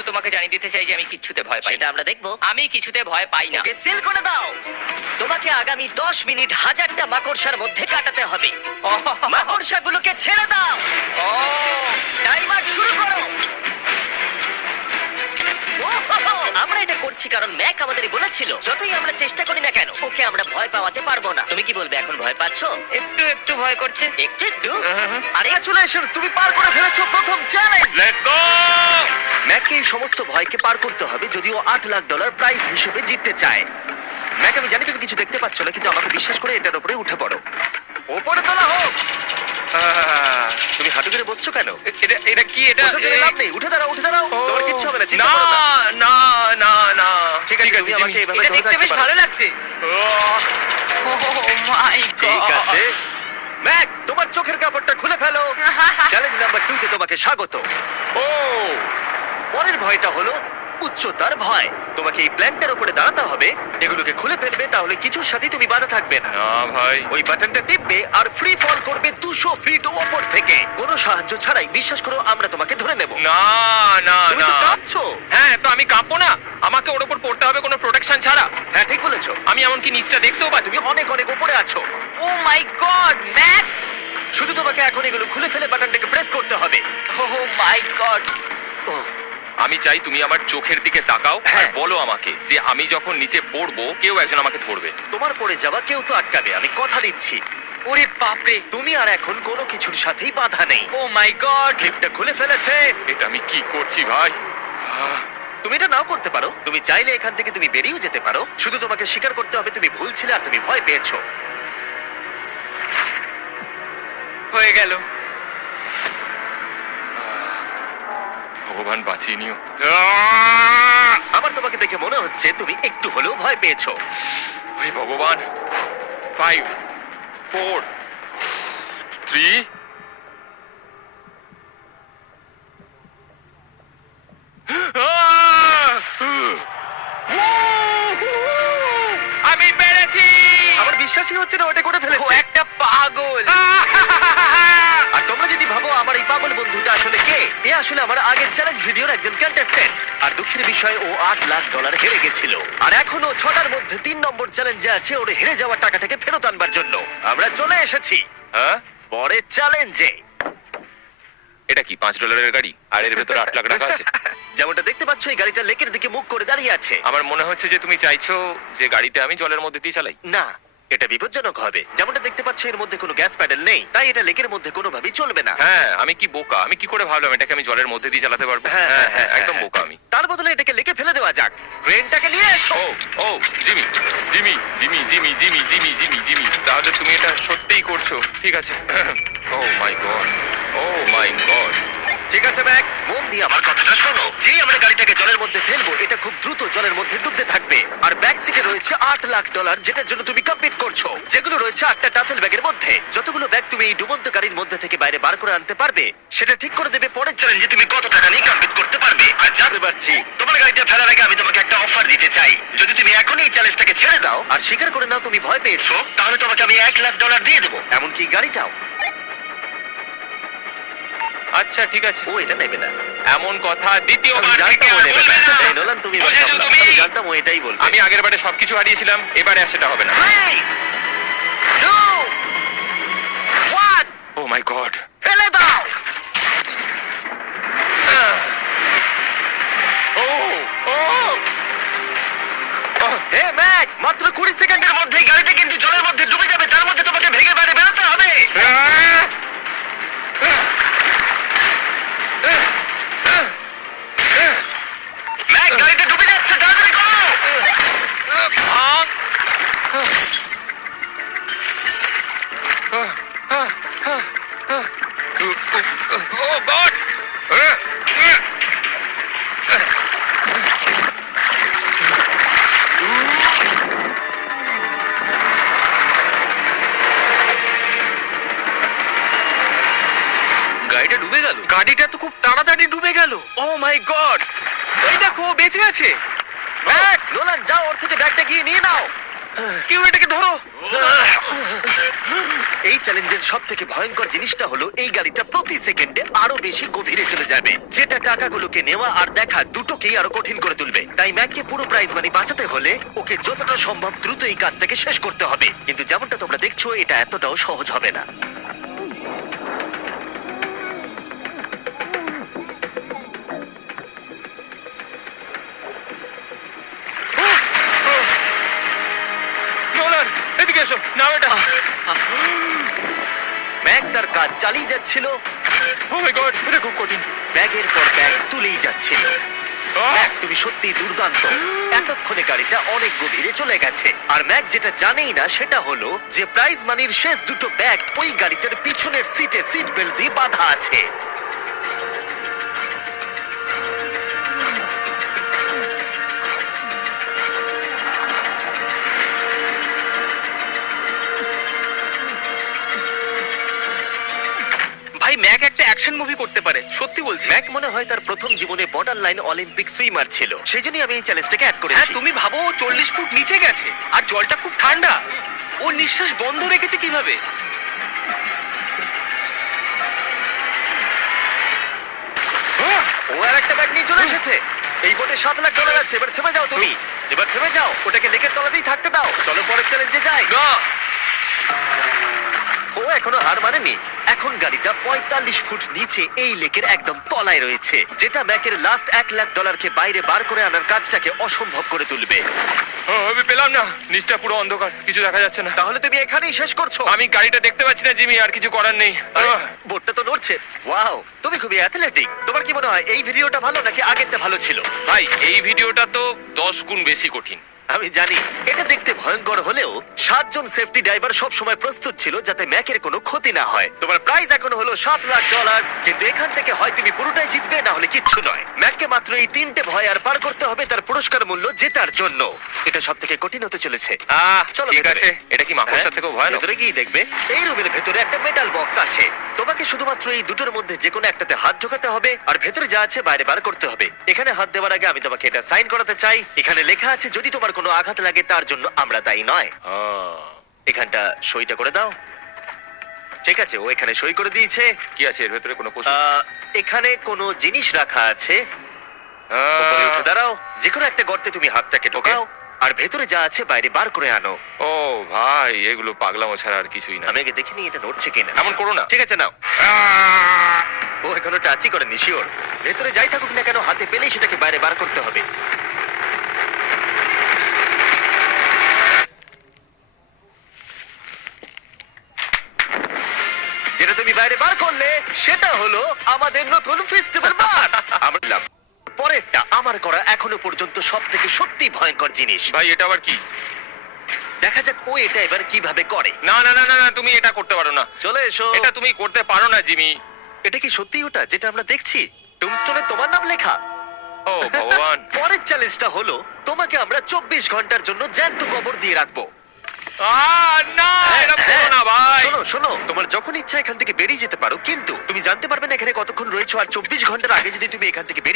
শুধু তোমাকে জানিয়ে দিতে চাই যে আমি কিচ্ছুতে ভয় পাই সেটা না। আমরা দেখবো। আমি কিছুতে ভয় পাই না। ওকে সিল করে দাও। তোমাকে আগামী 10 মিনিট 1000টা মাকড়সার মধ্যে কাটাতে হবে। মাকড়সাগুলোকে ছেড়ে দাও। ও, টাইমার শুরু করো। ওহো! আমরা এটা করছি কারণ ম্যাক আমাদের বলেছিল যতই আমরা চেষ্টা করি না কেন ওকে আমরা ভয় পাওয়াতে পারবো না। তুমি কি বলবে, এখন ভয় পাচ্ছো? একটু একটু ভয় করছে। একটু একটু। আরে কংগ্রাচুলেশনস, তুমি পার করে ফেলেছো প্রথম চ্যালেঞ্জ। Let's go! ম্যাককে এই সমস্ত ভয়কে পার করতে হবে যদিও $8 লাখ প্রাইজ হিসেবে জিততে চায়। ম্যাক, আমি জানি তুমি কিছু দেখতে পাচ্ছ না, কিন্তু আমাকে বিশ্বাস করে এটার উপরে উঠে পড়ো। ওপরে তোলা হোক। তুমি হাঁটু করে বসছো কেন? এটা এটা কি এটা? বসে গেলে লাভ নেই, উঠে দাঁড়াও, উঠে দাঁড়াও। তোমার কিচ্ছু হবে না, চিন্তা না করো না। না না না ঠিক আছে, তুমি আমাকে জিমি। এভাবে এটা ধরে দেখতে রাখতে বেশ পারো। ভালো লাগছে। ও মাই ঠিক গড। আছে ম্যাক, তোমার চোখের কাপড়টা খুলে ফেলো। চ্যালেঞ্জ নাম্বার 2 তে তোমাকে স্বাগত। ও, পরের ভয়টা হলো উচ্চতার ভয়। তোমাকে এই প্ল্যানটার উপরে দাঁড়াতে হবে, এগুলোকে খুলে ফেলবে, তাহলে কিছুর সাথে তুমি বাধা থাকবে না। না ভাই। ওই বাটনটা টিপবে আর ফ্রি ফল করবে 200 ফিট ওপর থেকে। কোনো সাহায্য ছাড়াই, বিশ্বাস করো আমরা তোমাকে ধরে নেব। না না তুমি না। তো কাঁপছো। হ্যাঁ, তো আমি কাঁপবো না? আমাকে ওর উপর পড়তে হবে কোনো প্রোটেকশন ছাড়া? হ্যাঁ, ঠিক বলেছো। আমি এমনকি নিচটা দেখতেও পাচ্ছি। তুমি অনেক অনেক উপরে আছো। ও মাই গড, ম্যাক। শুধু তোমাকে এখন এগুলো খুলে ফেলে বাটনটাকে প্রেস করতে হবে। ও মাই গড। ও, আমি চাই তুমি আমার চোখের দিকে তাকাও আর হ্যাঁ। বলো আমাকে যে আমি যখন নিচে পড়বো কেউ একজন আমাকে ধরবে। তোমার পড়ে যাওয়া কেউ তো আটকাবে, আমি কথা দিচ্ছি। ওরে বাপরে। তুমি আর এখন কোনো কিছুর সাথেই বাধা নেই। ও মাই গড। ক্লিপটা খুলে ফেলেছে। এটা আমি কি করছি ভাই? তুমি এটা নাও করতে পারো, তুমি চাইলে এখান থেকে তুমি বেরিয়েও যেতে পারো। শুধু তোমাকে স্বীকার করতে হবে তুমি ভুল ছিলে আর তুমি ভয় পেয়েছো। হয়ে গেল। ভগবান বাঁচিয়ে নিও। আমার তোমাকে দেখে মনে হচ্ছে তুমি একটু হলেও ভয় পেয়েছো। হে ভগবান। 5 4 3 আমি পেরেছি। আমার বিশ্বাসই হচ্ছে না ওটা করে ও ফেলেছে। একটা পাগল। আর তোমরা যদি ভাবো আমার এই পাগল বন্ধুটা আসলে কে, এ আসলে আমার আগের চ্যালেঞ্জ ভিডিওর একজন কন্টেস্ট্যান্ট। আর দুঃখের বিষয় ও $8 লাখ হেরে গেছিল। আর এখনো 6টার মধ্যে 3 নম্বর চ্যালেঞ্জে আছে ওর হেরে যাওয়া টাকাটাকে ফেরত আনবার জন্য। আমরা চলে এসেছি হ্যাঁ, পরের চ্যালেঞ্জে। এটা কি $5 গাড়ি আর এর ভেতরে 8 লাখ টাকা আছে? যেমনটা দেখতে পাচ্ছ এই গাড়িটা লেকের দিকে মুখ করে দাঁড়িয়ে আছে। আমার মনে হচ্ছে যে তুমি চাইছো যে গাড়িটা আমি জলের মধ্যে দিয়ে চালাই। না, এটা বিপজ্জনক হবে। যেমনটা দেখতে পাচ্ছ এর মধ্যে কোনো গ্যাস প্যাডেল নেই, তাই এটা লেকের মধ্যে কোনোভাবেই চলবে না। হ্যাঁ, আমি কি বোকা? আমি কি করে ভাবলাম এটাকে আমি জলের মধ্যে দিয়ে চালাতে পারবো? হ্যাঁ, হ্যাঁ হ্যাঁ, হ্যাঁ, একদম বোকা আমি। তার বদলে এটাকে লেকে ফেলে দেওয়া যাক। ক্রেনটাকে নিয়ে এসো। Oh oh Jimmy Jimmy Jimmy Jimmy Jimmy Jimmy Jimmy Jimmy তাহলে তুমি এটা সত্যিই করছো? ঠিক আছে। Oh my god, oh my god. ঠিক আছে ম্যাক, মন দিয়ে আমার কথাটা শোনো। যেই আমরা গাড়িটাকে জলের মধ্যে ফেলবো এটা খুব দ্রুত জলের মধ্যে ডুবতে থাকবে। আর ব্যাক সিটে রয়েছে $8 লাখ যেটার জন্য তুমি কমপ্লিট করছো, যেগুলো রয়েছে একটা টাফেল ব্যাগের মধ্যে। যতগুলো ব্যাগ তুমি এই ডুবন্ত গাড়ির মধ্যে থেকে বাইরে বার করে আনতে পারবে সেটা ঠিক করে দেবে পরের চ্যালেঞ্জে তুমি কত টাকা নিয়ে কমপ্লিট করতে পারবে। আর জানতে পারছি তোমার গাড়িটা ফেলার আগে আমি তোমাকে একটা অফার দিতে চাই। যদি তুমি এখনই এই চ্যালেঞ্জটাকে ছেড়ে দাও আর স্বীকার করে নাও তুমি ভয় পেয়েছো, তাহলে তোমাকে আমি $1 লাখ দিয়ে দেবো, এমনকি গাড়িটাও। আচ্ছা ঠিক আছে, ও এটা নেবে না। এমন কথা আমি দ্বিতীয়বার থেকে জানতাম ও আর নেবে বলবে না। না। এই নোলান, তুমি এবার বুঝেছো সামলাও। তুমি? আমি জানতাম ও এটাই বলবে। আমি আগের বারে সবকিছু হারিয়েছিলাম, এবারে আর সেটা হবে না। 3, 2, 1, ও মাই গড। ফেলে দাও। ও ও হে ম্যাক, মাত্র 20 সেকেন্ডের মধ্যেই গাড়িটা কিন্তু জলের মধ্যে ডুবে যাবে। তার মধ্যে তোমাকে ভেঙে বাইরে বেরোতে হবে। ম্যাক, গাড়িটা ডুবে যাচ্ছে, তাড়াতাড়ি করো। ও গড। গাড়িটা ডুবে গেল। গাড়িটা তো খুব তাড়াতাড়ি ডুবে গেল। ও মাই গড। এই দেখো, বেঁচে আছে। ম্যাক, নোলান যাও, ওর থেকে ব্যাগটা গিয়ে নিয়ে নাও। কেউ এটাকে ধরো। এই চ্যালেঞ্জের সব থেকে ভয়ঙ্কর জিনিসটা হলো এই গাড়িটা প্রতি সেকেন্ডে আরো বেশি গভীরে চলে যাবে, যেটা টাকাগুলোকে নেওয়া আর দেখা দুটোকেই আরো কঠিন করে তুলবে। তাই ম্যাককে পুরো প্রাইজ মানি বাঁচাতে হলে ওকে যতটা সম্ভব দ্রুত এই কাজটাকে শেষ করতে হবে। কিন্তু যেমনটা তোমরা দেখছো, এটা এতটাও সহজ হবে না। নোলান, এদিকে এসো, নাও এটা। ম্যাক তার কাজ চালিয়ে যাচ্ছিল, ও মাই গড, এটা খুব কঠিন। ব্যাগের পর ব্যাগ তুলেই যাচ্ছিল। আহ! ম্যাক, তুমি সত্যিই দুর্দান্ত। এতক্ষণে গাড়িটা অনেক গভীরে চলে গেছে। আর ম্যাক যেটা জানেই না সেটা হলো যে প্রাইজ মানির শেষ দুটো ব্যাগ ওই গাড়িটার পিছনের সিটে সিট বেল্ট দিয়ে বাঁধা আছে। ভাই ম্যাক একটা অ্যাকশন মুভি করতে পারে, সত্যি বলছি। ম্যাক মনে হয় তার প্রথম জীবনে বর্ডার লাইন অলিম্পিক সুইমার ছিল, সেই জন্যই আমি এই চ্যালেঞ্জটাকে অ্যাড হ্যাঁ, করেছি। তুমি ভাবো ও 40 ফুট নিচে গেছে আর জলটা খুব ঠান্ডা। ও নিঃশ্বাস বন্ধ রেখেছে কিভাবে? ও আর একটা ব্যাগ নিয়ে চলে এসেছে। এই বোটে $7 লাখ আছে। এবার থেমে যাও তুমি, এবার থেমে যাও, ওটাকে লেকের তলাতেই থাকতে দাও। চলো পরের চ্যালেঞ্জে যাই। না, ও এখনো হার মানেনি। এখন গাড়িটা 45 ফুট নিচে এই লেকের একদম তলায় রয়েছে, যেটা ম্যাকের লাস্ট $1 লাখ বাইরে বার করে আনার কাজটাকে অসম্ভব করে তুলবে। আমি পেলাম না, নিচটা পুরো অন্ধকার, কিছু দেখা যাচ্ছে না। তাহলে তুমি এখানেই শেষ করছো? আমি গাড়িটা দেখতে পাচ্ছি না জিমি, আর কিছু করার নেই। আরে, বোটটা তো নড়ছে। ওয়াও, তুমি খুবই অ্যাথলেটিক। তোমার কি মনে হয় এই ভিডিওটা ভালো নাকি আগেরটা ভালো ছিল? ভাই, এই ভিডিওটা তো 10 গুণ বেশি কঠিন। আমি জানি এটা দেখতে ভয়ঙ্কর হলেও 7 জন সেফটি ড্রাইভার সব সময় প্রস্তুত ছিল যাতে ম্যাকের কোনো ক্ষতি না হয়। তোমার প্রাইস এখন হলো $7 লাখ, কিন্তু এখান থেকে হয় তুমি পুরোটাই জিতবে, না হলে কিচ্ছু নয়। ম্যাককে মাত্র এই 3টে ভয় আর পার করতে হবে তার পুরস্কার মূল্য জেতার জন্য। এটা সব থেকে কঠিন হতে চলেছে। চলো ঠিক ভেতরে। আছে, এটা কি মাকড়সার হ্যাঁ, থেকেও ভয়ানক? ভেতরে গিয়ে দেখবে এই রুমের ভেতরে একটা মেটাল বক্স আছে। তোমাকে শুধুমাত্র এই দুটোর মধ্যে যে কোনো একটাতে হাত ঢোকাতে হবে আর ভেতরে যা আছে বাইরে বার করতে হবে। এখানে হাত দেওয়ার আগে আমি তোমাকে এটা সাইন করাতে চাই। এখানে লেখা আছে যদি তোমার কোনো আঘাত লাগে তার জন্য আমরা দায়ী নয়। এখানটা সইটা করে দাও। ঠিক আছে, ও এখানে সই করে দিয়েছে। কি আছে এর ভেতরে? কোনো পশু? এখানে কোনো জিনিস রাখা আছে। উপরে উঠে দাঁড়াও, যে কোনো একটা গর্তে তুমি হাতটাকে ঢোকাও আর ভেতরে যা আছে বাইরে বার করে আনো। ও ভাই, এগুলো পাগলামো ছাড়া আর কিছুই না। আমি আগে দেখিনি এটা নড়ছে কিনা। এমন করো না। ঠিক আছে, নাও। ও এখনো টাচই করেনি, শিওর। ভেতরে যাই থাকুক না কেন, হাতে পেলেই সেটাকে বাইরে বার করতে হবে। যেটা তুমি বাইরে বার করলে সেটা হলো আমাদের নতুন ফেস্টিভ্যাল বাস। আমরা বললাম, পরেরটা আমার করা এখনো পর্যন্ত সব থেকে সত্যি ভয়ঙ্কর জিনিস। ভাই, এটা আবার কি? দেখা যাক ও এটা এবার কিভাবে করে। না না না না না, তুমি এটা করতে পারো না। চলে এসো। এটা তুমি করতে পারো না জিমি। এটা কি সত্যি ওটা যেটা আমরা দেখছি? টুমস্টোনে তোমার নাম লেখা। ও ভগবান। পরের চ্যালেঞ্জটা হলো তোমাকে আমরা 24 ঘন্টার জন্য জ্যান্ত কবর দিয়ে রাখবো। না, এটা করো না ভাই। শোনো শোনো, তোমার যখন ইচ্ছা এখান থেকে বেরিয়ে যেতে পারো, কিন্তু তুমি জানতে পারবে না এখানে কতক্ষণ রয়েছো। আর 24 ঘন্টার আগে যদি তুমি এখান থেকে বেরিয়ে